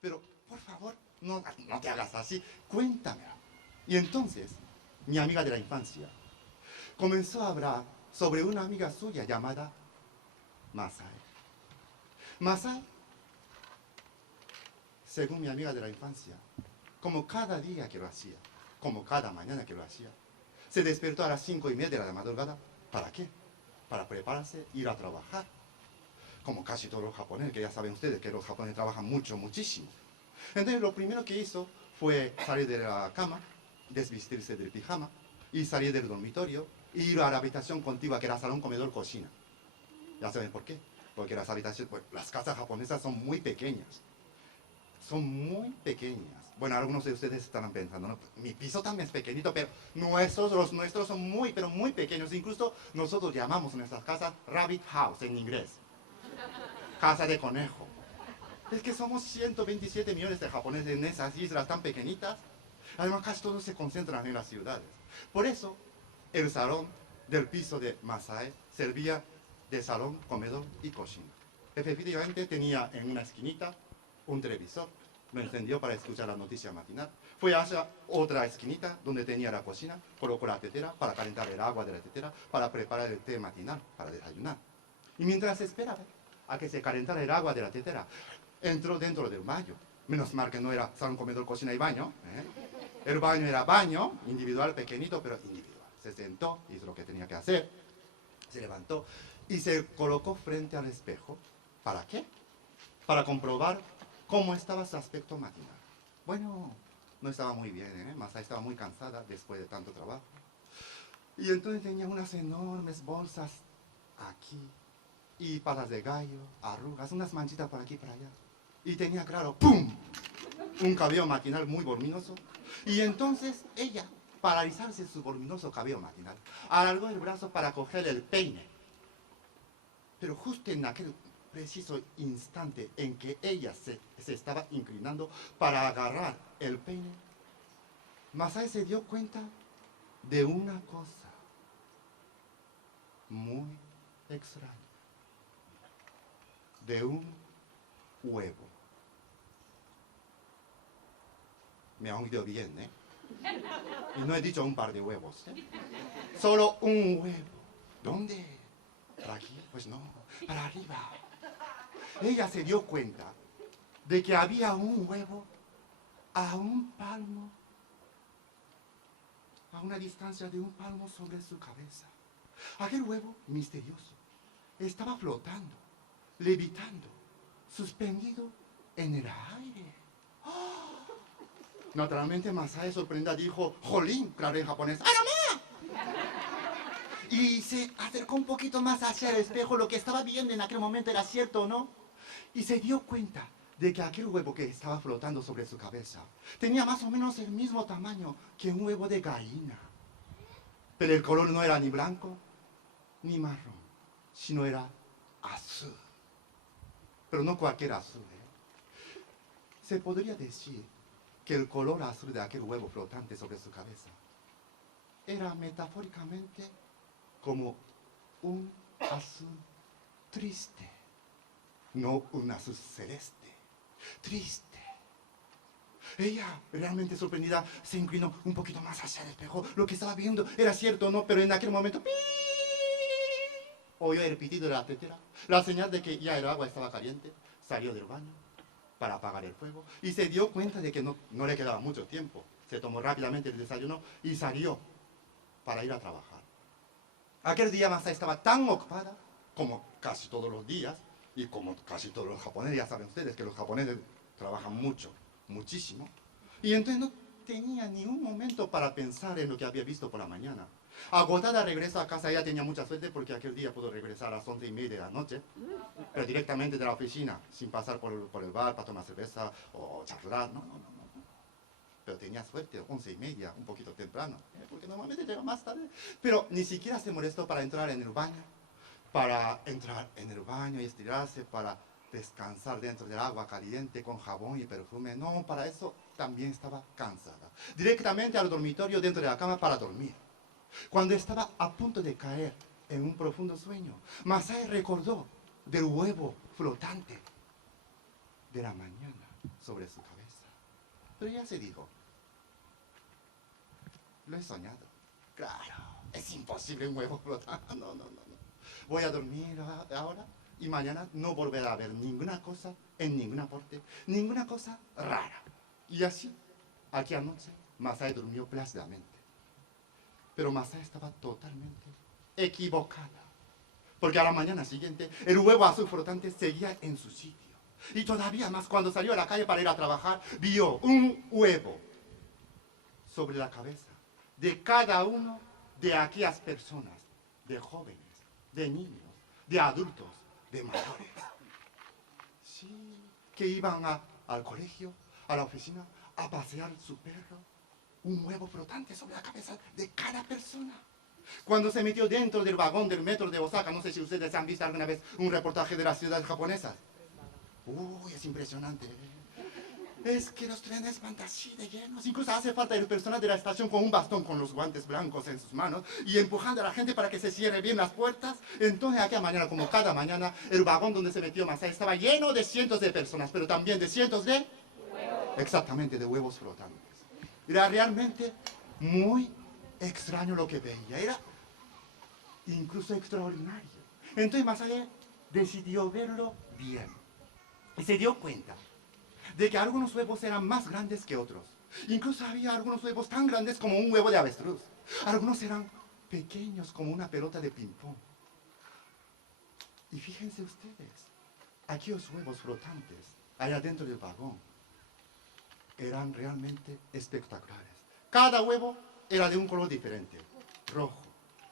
Pero, por favor, no te hagas así, cuéntamelo. Y entonces, mi amiga de la infancia comenzó a hablar sobre una amiga suya llamada Masai. Masai, según mi amiga de la infancia, como cada día que lo hacía, como cada mañana que lo hacía, se despertó a las 5:30 de la madrugada. ¿Para qué? Para prepararse, ir a trabajar. Como casi todos los japoneses, que ya saben ustedes que los japoneses trabajan mucho, muchísimo. Entonces lo primero que hizo fue salir de la cama, desvestirse del pijama y salir del dormitorio e ir a la habitación contigua que era salón, comedor, cocina. ¿Ya saben por qué? Porque las habitaciones, pues, las casas japonesas son muy pequeñas. Son muy pequeñas. Bueno, algunos de ustedes estarán pensando, ¿no? Mi piso también es pequeñito, pero los nuestros son muy, pero muy pequeños. Incluso nosotros llamamos nuestras casas rabbit house en inglés. Casa de conejo. Es que somos 127 millones de japoneses en esas islas tan pequeñitas. Además, casi todos se concentran en las ciudades. Por eso, el salón del piso de Masai servía de salón, comedor y cocina. Efectivamente, tenía en una esquinita un televisor. Lo encendió para escuchar la noticia matinal. Fue hacia otra esquinita donde tenía la cocina, colocó la tetera para calentar el agua de la tetera, para preparar el té matinal, para desayunar. Y mientras esperaba a que se calentara el agua de la tetera, entró dentro del baño. Menos mal que no era salón, comedor, cocina y baño. El baño era baño, individual, pequeñito, pero individual. Se sentó, hizo lo que tenía que hacer, se levantó y se colocó frente al espejo. ¿Para qué? Para comprobar cómo estaba su aspecto matinal. Bueno, no estaba muy bien, Masai estaba muy cansada después de tanto trabajo. Y entonces tenía unas enormes bolsas aquí, y patas de gallo, arrugas, unas manchitas por aquí y por allá. Y tenía, claro, ¡pum!, un cabello matinal muy voluminoso. Y entonces ella, para alisarse su voluminoso cabello matinal, alargó el brazo para coger el peine. Pero justo en aquel preciso instante en que ella se estaba inclinando para agarrar el peine, Masai se dio cuenta de una cosa muy extraña. De un huevo. Me han oído bien, Y no he dicho un par de huevos, Solo un huevo. ¿Dónde? ¿Para aquí? Pues no, para arriba. Ella se dio cuenta de que había un huevo a un palmo, a una distancia de un palmo sobre su cabeza. Aquel huevo misterioso estaba flotando, levitando, suspendido en el aire. ¡Oh! Naturalmente Masai, sorprendida, dijo, jolín, claro en japonés, ¡arama! Y se acercó un poquito más hacia el espejo. Lo que estaba viendo en aquel momento era cierto o no. Y se dio cuenta de que aquel huevo que estaba flotando sobre su cabeza tenía más o menos el mismo tamaño que un huevo de gallina. Pero el color no era ni blanco ni marrón, sino era azul. Pero no cualquier azul, Se podría decir que el color azul de aquel huevo flotante sobre su cabeza era metafóricamente como un azul triste, no un azul celeste, triste. Ella, realmente sorprendida, se inclinó un poquito más hacia el espejo. Lo que estaba viendo era cierto o no, pero en aquel momento oyó el pitido de la tetera, la señal de que ya el agua estaba caliente. Salió del baño para apagar el fuego y se dio cuenta de que no le quedaba mucho tiempo. Se tomó rápidamente el desayuno y salió para ir a trabajar. Aquel día Masai estaba tan ocupada como casi todos los días, y como casi todos los japoneses. Ya saben ustedes que los japoneses trabajan mucho, muchísimo, y entonces no tenía ni un momento para pensar en lo que había visto por la mañana. Agotada regresó a casa. Ella tenía mucha suerte porque aquel día pudo regresar a las 11:30 de la noche, pero directamente de la oficina, sin pasar por el bar para tomar cerveza o charlar, no. Pero tenía suerte, 11:30, un poquito temprano, porque normalmente llega más tarde. Pero ni siquiera se molestó para entrar en el baño, y estirarse, para descansar dentro del agua caliente con jabón y perfume. No, para eso también estaba cansada. Directamente al dormitorio, dentro de la cama, para dormir. Cuando estaba a punto de caer en un profundo sueño, Masai recordó del huevo flotante de la mañana. sobre su cabeza. Pero ella se dijo, lo he soñado. Claro, es imposible un huevo flotando. No, no, no, no. Voy a dormir ahora y mañana no volverá a ver ninguna cosa en ninguna parte, ninguna cosa rara. Y así, aquella noche, Masai durmió plácidamente. Pero Masai estaba totalmente equivocada. Porque a la mañana siguiente, el huevo azul flotante seguía en su sitio. Y todavía más, cuando salió a la calle para ir a trabajar, vio un huevo sobre la cabeza de cada uno de aquellas personas, de jóvenes, de niños, de adultos, de mayores. Sí, que iban al colegio, a la oficina, a pasear su perro. Un huevo flotante sobre la cabeza de cada persona. Cuando se metió dentro del vagón del metro de Osaka, no sé si ustedes han visto alguna vez un reportaje de las ciudades japonesas. Uy, es impresionante. Es que los trenes van así de llenos. Incluso hace falta el personal de la estación con un bastón con los guantes blancos en sus manos y empujando a la gente para que se cierren bien las puertas. Entonces, aquella mañana, como cada mañana, el vagón donde se metió Masai estaba lleno de cientos de personas, pero también de cientos de... Exactamente, de huevos flotantes. Era realmente muy extraño lo que veía. Era incluso extraordinario. Entonces Masai decidió verlo bien. Y se dio cuenta de que algunos huevos eran más grandes que otros. Incluso había algunos huevos tan grandes como un huevo de avestruz. Algunos eran pequeños como una pelota de ping-pong. Y fíjense ustedes, aquellos huevos flotantes allá dentro del vagón eran realmente espectaculares. Cada huevo era de un color diferente. Rojo,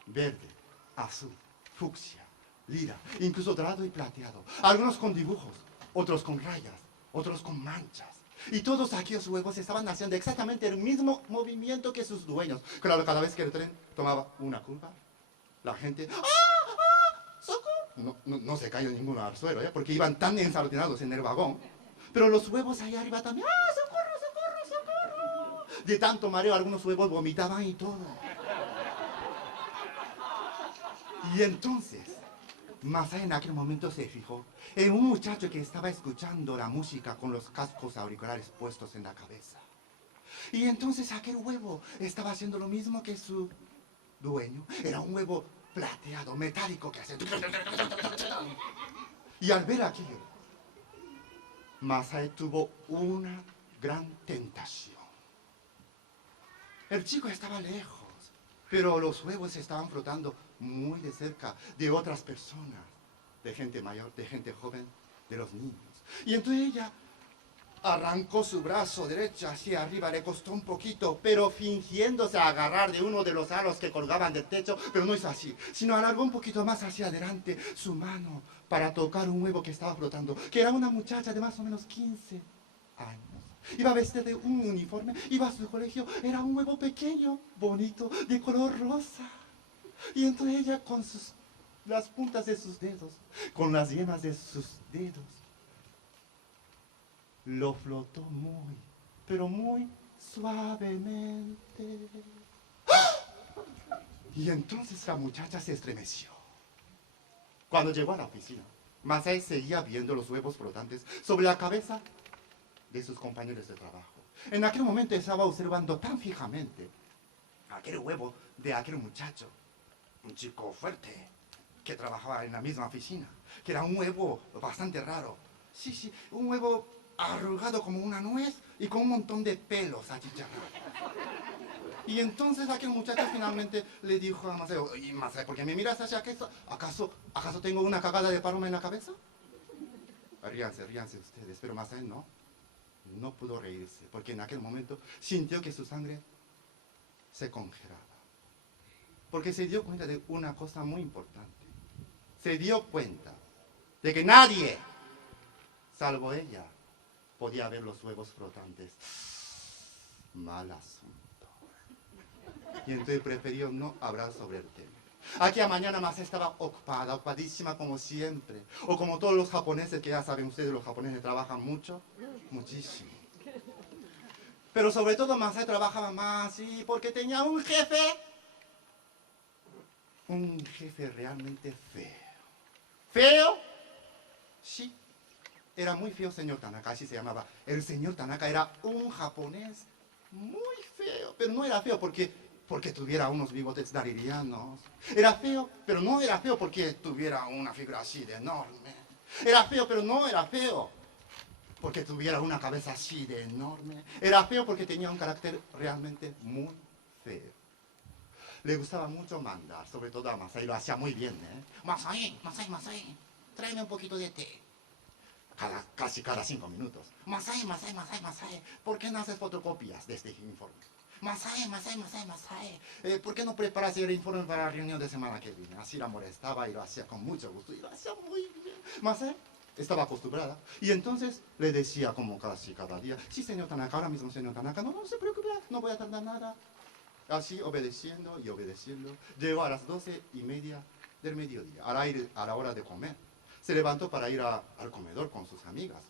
verde, azul, fucsia, lila, incluso dorado y plateado. Algunos con dibujos, otros con rayas, otros con manchas. Y todos aquellos huevos estaban haciendo exactamente el mismo movimiento que sus dueños. Claro, cada vez que el tren tomaba una curva, la gente... ¡Ah! ¡Socorro! No se cayó ninguno al suelo, ¿eh? Porque iban tan ensardenados en el vagón. Pero los huevos allá arriba también... ¡Ah, socorro, socorro, socorro! De tanto mareo, algunos huevos vomitaban y todo. Y entonces, Masai en aquel momento se fijó en un muchacho que estaba escuchando la música con los cascos auriculares puestos en la cabeza. Y entonces aquel huevo estaba haciendo lo mismo que su dueño. Era un huevo plateado, metálico, que hacía... Y al ver aquello, Masai tuvo una gran tentación. El chico estaba lejos, pero los huevos estaban flotando muy de cerca de otras personas, de gente mayor, de gente joven, de los niños. Y entonces ella arrancó su brazo derecho hacia arriba, le costó un poquito, pero fingiéndose agarrar de uno de los aros que colgaban del techo, pero no hizo así, sino alargó un poquito más hacia adelante su mano para tocar un huevo que estaba flotando, que era una muchacha de más o menos 15 años. Iba vestida de un uniforme, iba a su colegio, era un huevo pequeño, bonito, de color rosa. Y entonces ella con las puntas de sus dedos, con las yemas de sus dedos, lo flotó muy, pero muy suavemente. Y entonces la muchacha se estremeció. Cuando llegó a la oficina, Masai seguía viendo los huevos flotantes sobre la cabeza de sus compañeros de trabajo. En aquel momento estaba observando tan fijamente aquel huevo de aquel muchacho, un chico fuerte, que trabajaba en la misma oficina, que era un huevo bastante raro. Sí, un huevo arrugado como una nuez y con un montón de pelos achicharrados. Y entonces aquel muchacho finalmente le dijo a Masai, oye, Masai, ¿por qué me miras hacia aquí? ¿Acaso tengo una cagada de paloma en la cabeza? Ríanse ustedes, pero Masai no pudo reírse, porque en aquel momento sintió que su sangre se congelaba. Porque se dio cuenta de una cosa muy importante. Se dio cuenta de que nadie, salvo ella, podía ver los huevos flotantes. Mal asunto. Y entonces prefirió no hablar sobre el tema. Aquella mañana Masai estaba ocupadísima como siempre. O como todos los japoneses, que ya saben ustedes, los japoneses trabajan mucho, muchísimo. Pero sobre todo Masai trabajaba más, sí, porque tenía un jefe realmente feo. ¿Feo? Sí. Era muy feo, señor Tanaka, así se llamaba. El señor Tanaka era un japonés muy feo, pero no era feo porque tuviera unos bigotes daririanos. Era feo, pero no era feo porque tuviera una figura así de enorme. Era feo, pero no era feo porque tuviera una cabeza así de enorme. Era feo porque tenía un carácter realmente muy feo. Le gustaba mucho mandar, sobre todo a Masai, lo hacía muy bien, ¿eh? Masai, Masai, Masai, tráeme un poquito de té. Casi cada 5 minutos. Masai, Masai, Masai, Masai, ¿por qué no haces fotocopias de este informe? Masai, Masai, Masai, Masai, ¿por qué no preparas el informe para la reunión de semana que viene? Así la molestaba y lo hacía con mucho gusto y lo hacía muy bien. Masai estaba acostumbrada y entonces le decía como casi cada día, sí, señor Tanaka, ahora mismo, señor Tanaka, no se preocupe, no voy a tardar nada. Así, obedeciendo y obedeciendo, llegó a las 12:30 del mediodía, a la hora de comer. Se levantó para ir al comedor con sus amigas.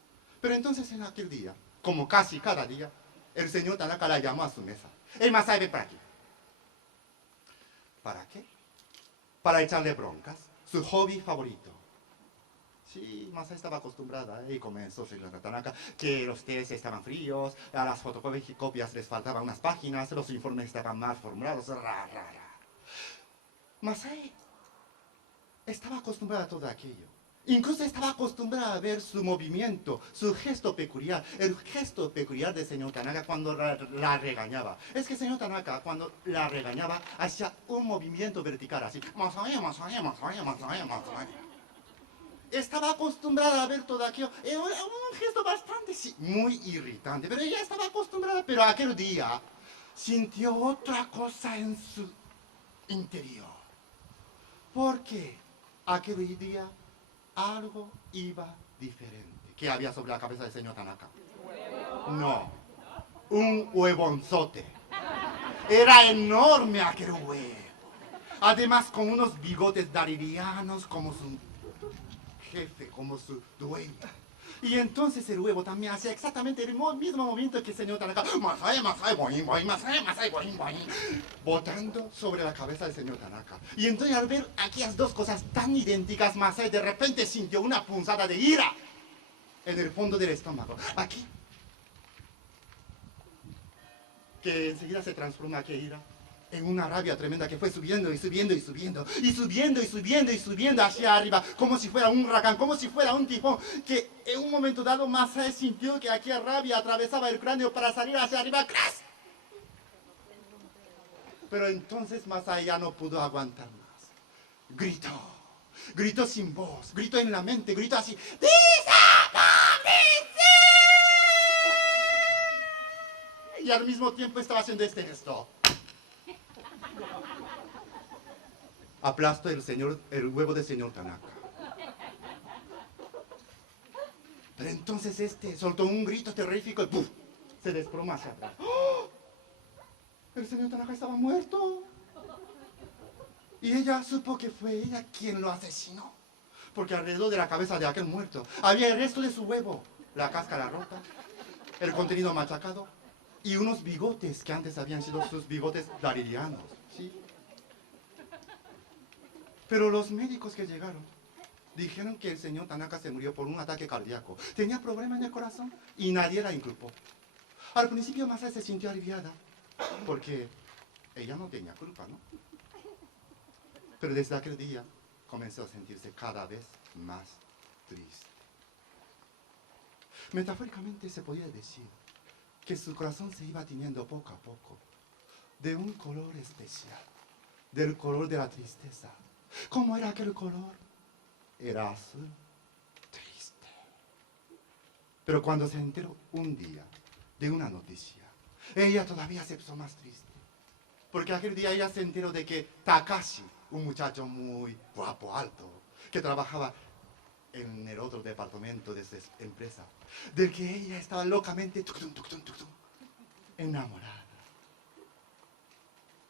Pero entonces en aquel día, como casi cada día, el señor Tanaka la llamó a su mesa. ¡Ey, Masai, ven para aquí! ¿Para qué? Para echarle broncas, su hobby favorito. Sí, Masai estaba acostumbrada y comenzó señor Tanaka que los tés estaban fríos, a las fotocopias les faltaban unas páginas, los informes estaban mal formulados, Masai estaba acostumbrada a todo aquello. Incluso estaba acostumbrada a ver su movimiento, su gesto peculiar, el gesto peculiar del señor Tanaka cuando la regañaba. Es que el señor Tanaka, cuando la regañaba, hacía un movimiento vertical así. Masai, Masai, Masai, Masai, Masai. Estaba acostumbrada a ver todo aquello. Era un gesto bastante, sí, muy irritante, pero ella estaba acostumbrada. Pero aquel día sintió otra cosa en su interior. Porque aquel día algo iba diferente. ¿Qué había sobre la cabeza del señor Tanaka? No, un huevonzote. Era enorme aquel huevo. Además con unos bigotes daririanos como su jefe, como su dueño. Y entonces el huevo también hacía exactamente el mismo movimiento que el señor Tanaka. Masai, Masai, boing, boing, Masai, Masai, boing, boing. Botando sobre la cabeza del señor Tanaka. Y entonces al ver aquellas dos cosas tan idénticas, Masai de repente sintió una punzada de ira en el fondo del estómago. Aquí. Que enseguida se transforma aquella ira en una rabia tremenda que fue subiendo y subiendo y subiendo y subiendo y subiendo y subiendo hacia arriba, como si fuera un huracán, como si fuera un tifón, que en un momento dado Masai sintió que aquella rabia atravesaba el cráneo para salir hacia arriba. ¡Cras! Pero entonces Masai ya no pudo aguantar más. Gritó sin voz, gritó en la mente, gritó así: ¡Desaparecer! Y al mismo tiempo estaba haciendo este gesto. Aplastó el huevo del señor Tanaka. Pero entonces este soltó un grito terrífico y ¡puf! Se desplomó hacia atrás. ¡Oh! El señor Tanaka estaba muerto. Y ella supo que fue ella quien lo asesinó. Porque alrededor de la cabeza de aquel muerto había el resto de su huevo, la cáscara rota, el contenido machacado y unos bigotes que antes habían sido sus bigotes daririanos. ¿Sí? Pero los médicos que llegaron dijeron que el señor Tanaka se murió por un ataque cardíaco. Tenía problemas en el corazón y nadie la inculpó. Al principio Masai se sintió aliviada porque ella no tenía culpa, ¿no? Pero desde aquel día comenzó a sentirse cada vez más triste. Metafóricamente se podía decir que su corazón se iba tiñendo poco a poco de un color especial, del color de la tristeza. ¿Cómo era aquel color? Era azul, triste. Pero cuando se enteró un día de una noticia, ella todavía se puso más triste. Porque aquel día ella se enteró de que Takashi, un muchacho muy guapo, alto, que trabajaba en el otro departamento de esa empresa, del que ella estaba locamente enamorada.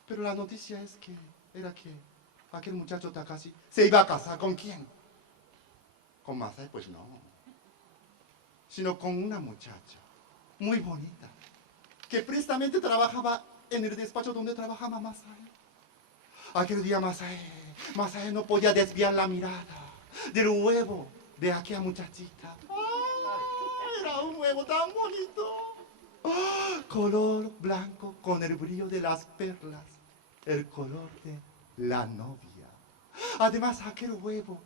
Pero la noticia era que aquel muchacho Takashi se iba a casar. ¿Con quién? ¿Con Masai? Pues no. Sino con una muchacha muy bonita, que precisamente trabajaba en el despacho donde trabajaba Masai. Aquel día Masai no podía desviar la mirada del huevo de aquella muchachita. Era un huevo tan bonito. ¡Ah! Color blanco con el brillo de las perlas. El color de la novia. Además, aquel huevo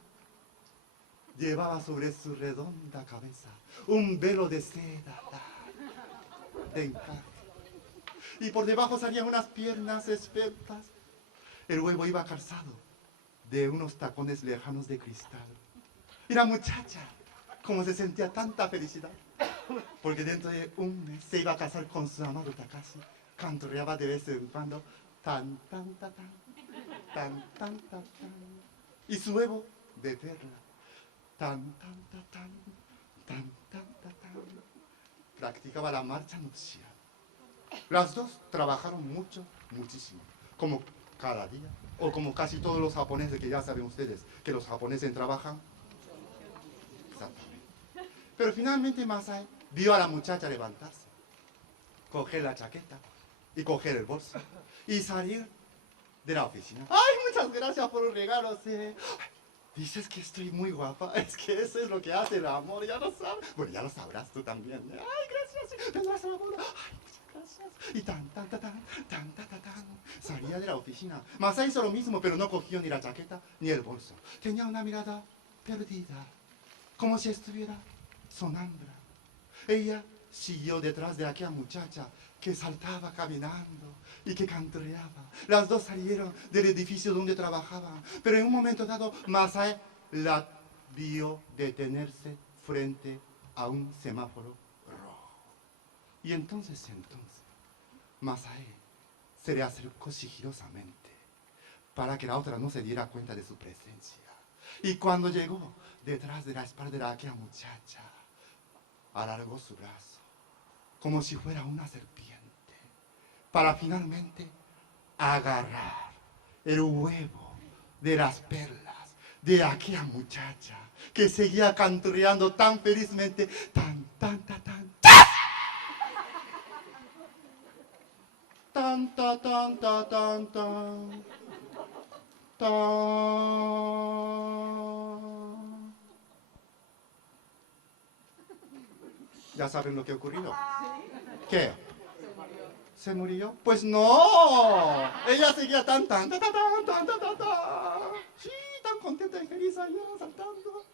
llevaba sobre su redonda cabeza un velo de seda de encaje. Y por debajo salían unas piernas esbeltas. El huevo iba calzado de unos tacones lejanos de cristal. Y la muchacha, como se sentía tanta felicidad, porque dentro de un mes se iba a casar con su amado Takashi, canturreaba de vez en cuando, tan, tan, tan, tan, tan, tan, tan, tan. Y su huevo de perla, tan, tan, tan, tan, tan, tan, tan, tan. Practicaba la marcha nupcial. Las dos trabajaron mucho, muchísimo, como cada día, o como casi todos los japoneses, que ya saben ustedes, que los japoneses trabajan. Exactamente. Pero finalmente Masai vio a la muchacha levantarse, coger la chaqueta y coger el bolso y salir de la oficina. ¡Ay, muchas gracias por los regalos! Dices que estoy muy guapa. Es que eso es lo que hace el amor, ya lo sabes. Bueno, ya lo sabrás tú también. ¡Ay, gracias! Tendrás el amor. ¡Ay, muchas gracias! Y tan, tan, tan, tan, tan, tan, tan, tan. Salía de la oficina. Masai hizo lo mismo, pero no cogió ni la chaqueta ni el bolso. Tenía una mirada perdida, como si estuviera sonambra. Ella siguió detrás de aquella muchacha que saltaba caminando y que canturreaba. Las dos salieron del edificio donde trabajaban, pero en un momento dado Masai la vio detenerse frente a un semáforo rojo. Y entonces Masai se le acercó sigilosamente para que la otra no se diera cuenta de su presencia. Y cuando llegó detrás de la espalda de aquella muchacha, alargó su brazo como si fuera una serpiente para finalmente agarrar el huevo de las perlas de aquella muchacha que seguía canturreando tan felizmente, tan, tan, tan, tan, tan, tan, tan, tan, tan, tan, tan. ¿Ya saben lo que ocurrió? ¿Qué? ¿Se murió? Pues no. Ella seguía tan, tan, tan, tan, tan, tan, tan, tan. Sí, tan contenta y feliz allá, saltando.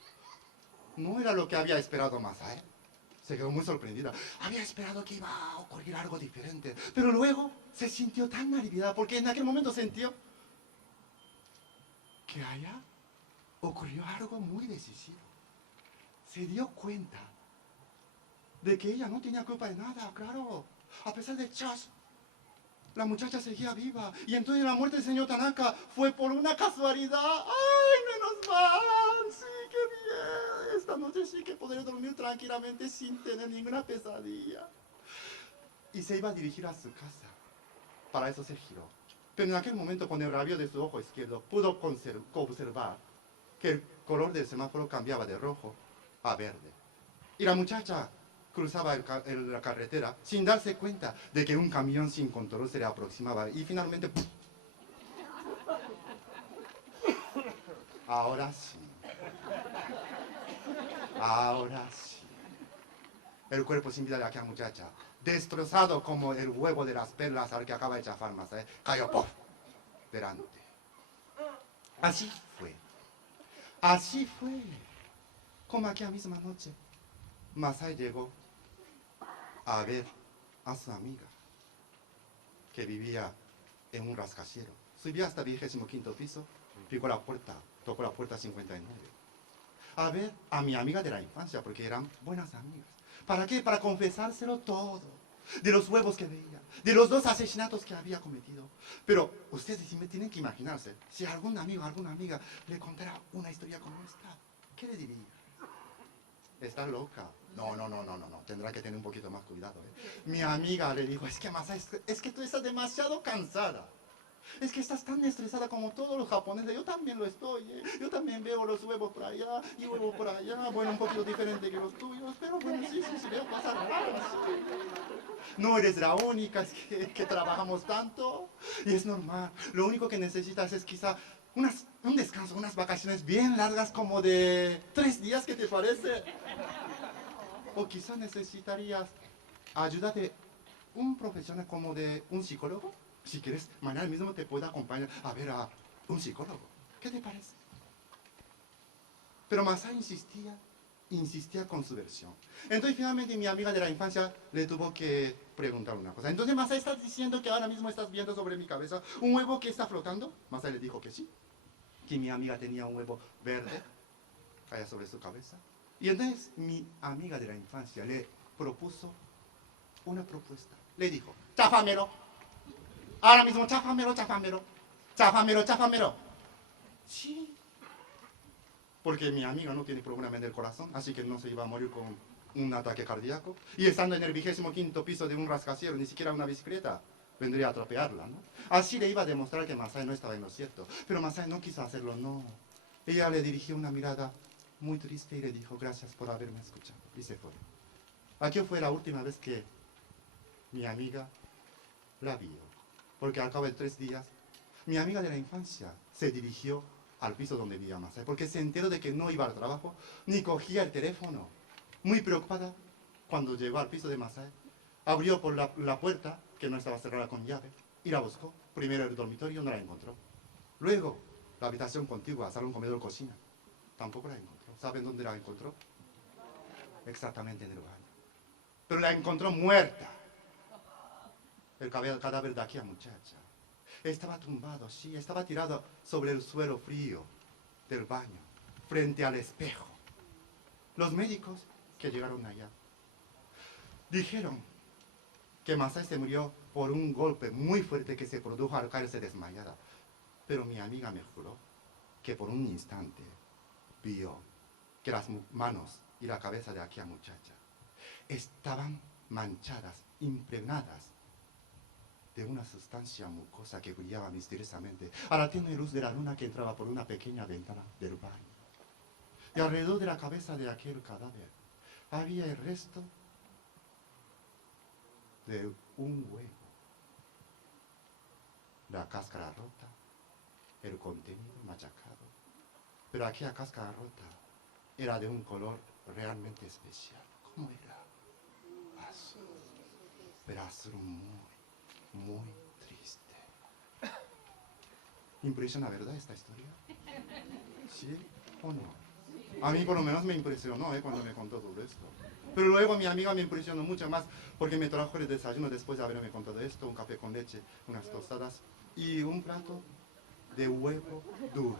No era lo que había esperado Masai. Se quedó muy sorprendida. Había esperado que iba a ocurrir algo diferente. Pero luego se sintió tan aliviada porque en aquel momento sintió que allá ocurrió algo muy decisivo. Se dio cuenta de que ella no tenía culpa de nada, claro. A pesar de Chash, la muchacha seguía viva. Y entonces la muerte del señor Tanaka fue por una casualidad. ¡Ay, menos mal! Sí, qué bien. Esta noche sí que podré dormir tranquilamente sin tener ninguna pesadilla. Y se iba a dirigir a su casa. Para eso se giró. Pero en aquel momento, con el rabillo de su ojo izquierdo, pudo observar que el color del semáforo cambiaba de rojo a verde. Y la muchacha cruzaba la carretera sin darse cuenta de que un camión sin control se le aproximaba y finalmente... ¡puf! Ahora sí. Ahora sí. El cuerpo sin vida de aquella muchacha, destrozado como el huevo de las perlas al que acaba de chafar Masai, cayó ¡puf! Delante. Así fue. Así fue. Como aquella misma noche, Masai llegó a ver a su amiga, que vivía en un rascacielos. Subió hasta el 25º piso, tocó la puerta 59. A ver a mi amiga de la infancia, porque eran buenas amigas. ¿Para qué? Para confesárselo todo. De los huevos que veía, de los 2 asesinatos que había cometido. Pero ustedes sí me tienen que imaginarse, si algún amigo, alguna amiga le contara una historia como esta, ¿qué le diría? ¿Estás loca? No, tendrá que tener un poquito más cuidado. Mi amiga le dijo, es que Masai, es que tú estás demasiado cansada. Es que estás tan estresada como todos los japoneses. Yo también lo estoy, Yo también veo los huevos por allá y huevos por allá. Bueno, un poquito diferente que los tuyos, pero bueno, sí, veo pasar. Sí. No eres la única, es que trabajamos tanto. Y es normal. Lo único que necesitas es quizá un descanso, unas vacaciones bien largas como de 3 días, ¿qué te parece? O quizás necesitarías ayuda de un profesional como de un psicólogo. Si quieres, mañana mismo te puedo acompañar a ver a un psicólogo. ¿Qué te parece? Pero Masai insistía con su versión. Entonces finalmente mi amiga de la infancia le tuvo que preguntar una cosa. Entonces Masai, ¿estás diciendo que ahora mismo estás viendo sobre mi cabeza un huevo que está flotando? Masai le dijo que sí, que mi amiga tenía un huevo verde caía sobre su cabeza. Y entonces mi amiga de la infancia le propuso una propuesta. Le dijo, cháfamelo. Ahora mismo cháfamelo, cháfamelo. Cháfamelo, cháfamelo. Sí. Porque mi amiga no tiene problema en el corazón, así que no se iba a morir con un ataque cardíaco. Y estando en el 25º piso de un rascacielos, ni siquiera una bicicleta vendría a atropelarla, ¿no? Así le iba a demostrar que Masai no estaba en lo cierto. Pero Masai no quiso hacerlo, no. Ella le dirigió una mirada muy triste y le dijo, gracias por haberme escuchado. Y se fue. Aquí fue la última vez que mi amiga la vio. Porque al cabo de 3 días, mi amiga de la infancia se dirigió al piso donde vivía Masai, porque se enteró de que no iba al trabajo, ni cogía el teléfono. Muy preocupada, cuando llegó al piso de Masai, abrió por la puerta, que no estaba cerrada con llave, y la buscó. Primero el dormitorio, no la encontró. Luego, la habitación contigua, salón, comedor, cocina. Tampoco la encontró. ¿Saben dónde la encontró? Exactamente en el baño. Pero la encontró muerta. El cadáver de aquella muchacha. Estaba tumbado, sí, estaba tirado sobre el suelo frío del baño, frente al espejo. Los médicos que llegaron allá dijeron que Masai se murió por un golpe muy fuerte que se produjo al caerse desmayada. Pero mi amiga me juró que por un instante vio que las manos y la cabeza de aquella muchacha estaban manchadas, impregnadas de una sustancia mucosa que brillaba misteriosamente a la tenue luz de la luna que entraba por una pequeña ventana del baño. Y alrededor de la cabeza de aquel cadáver había el resto de un huevo. La cáscara rota, el contenido machacado. Pero aquella cáscara rota era de un color realmente especial. ¿Cómo era? Azul. Pero azul muy triste. ¿Impresiona, verdad, esta historia? ¿Sí o no? A mí por lo menos me impresionó cuando me contó todo esto. Pero luego mi amiga me impresionó mucho más porque me trajo el desayuno después de haberme contado esto, un café con leche, unas tostadas y un plato de huevo duro.